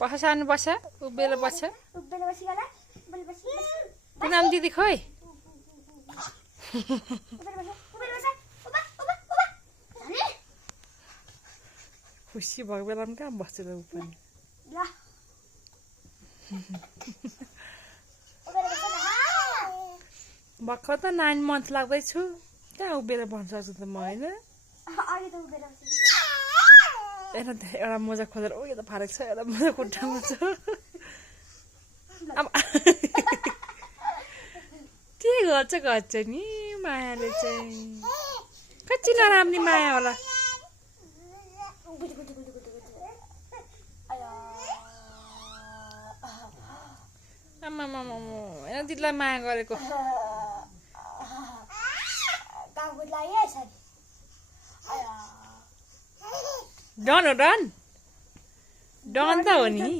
बस सानो बस उभिएर बस्छ पुनम दिदी खोइ खुसी भएको बेलामा कहाँ बस्छ त ऊ पनि भर्खर त 9 मन्थ लाग्दैछु कहाँ उभिएर बस्न सक्छु त म होइन एउटा मोजा खोजेर ओ यो त फारेको छ एउटा मोजा खुट्टामा छ अब के गर्छ नि मायाले चाहिँ कति नराम्री माया होला आमा दिदीलाई माया गरेको डन हो डन डन त हो नि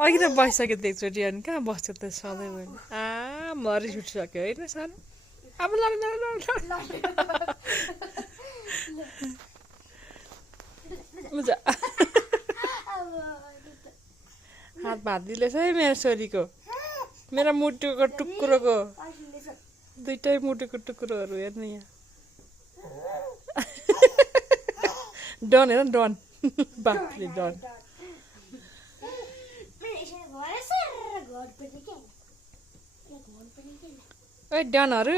अघि त बसिसक्यो त एकचोटि अनि कहाँ बस्छ त सधैँ भने मरि छुटिसक्यो होइन सानो अब हात भाँदिलेछ है मेरो छोरीको मेरो मुटुको टुक्रोको दुइटै मुटुको टुक्रोहरू हेर्नु यहाँ डन हेर डन बाफले डन ओ डनहरू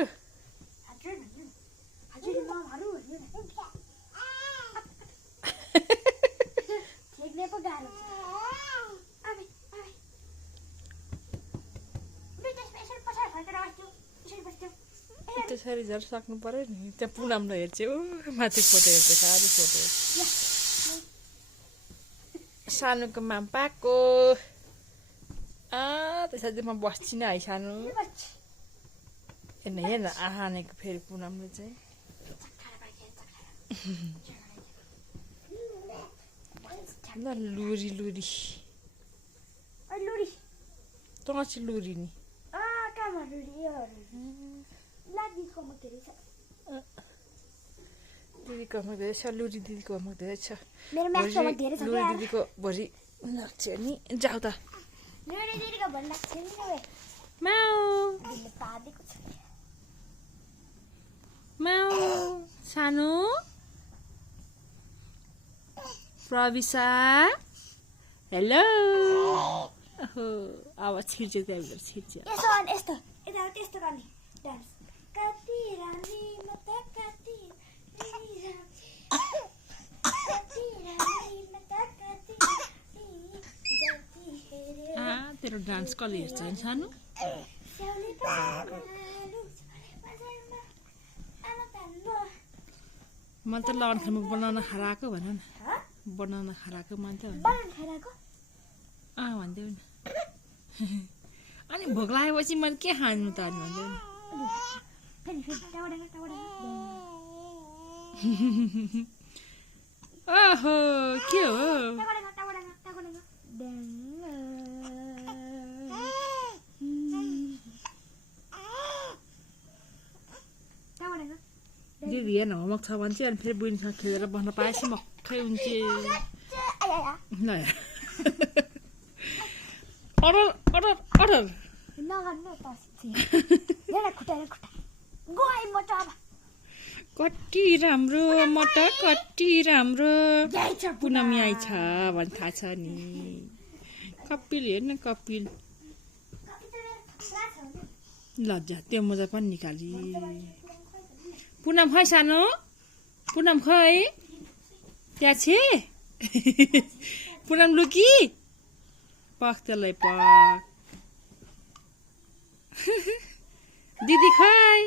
त्यसरी झन् सक्नु पर्यो नि त्यहाँ पुनमलाई हेर्छ ओ माथि फोटो हेर्छ सानो फोटो सानोको माम पाएको त्यसरी म बस्दिनँ है सानो हेर्न आहानेको फेरि पुनमले चाहिँ ल लुरी लुरी तँ चाहिँ लुरी नि दिदीको होमवर्क धेरै छ लुरी दिदीको होमवर्क धेरै छ लुरी दिदीको भोलि लाग्छ नि जाऊ त माउ सानो प्रविशा हेलो आवाज छिर्छ त्यहाँभित्र छिर्छ तेरो डान्स कसले हेर्छ नि सानो मन त लगन खानु बनाउन खराएको भन न बनाउन खराएको मन त भन्दै नि अनि भोक लागेपछि मैले के खानु त अनि भन्दै ओहो के हो दिदी हेर्न होमवर्क छ भने चाहिँ अनि फेरि बुढीसँग खेलेर बस्न पाएपछि मक्कै हुन्छ ल अर्डर अर्डर अर्डर कति राम्रो मटर कति राम्रो पुनम यहाँ छ भने थाहा छ नि कपिल हेर्न कपिल लज्जा त्यो मोजा पनि निकाली पुनम खै सानो पुनम खै त्यहाँ छे पुनम लुकी पख त्यसलाई पख दिदी खै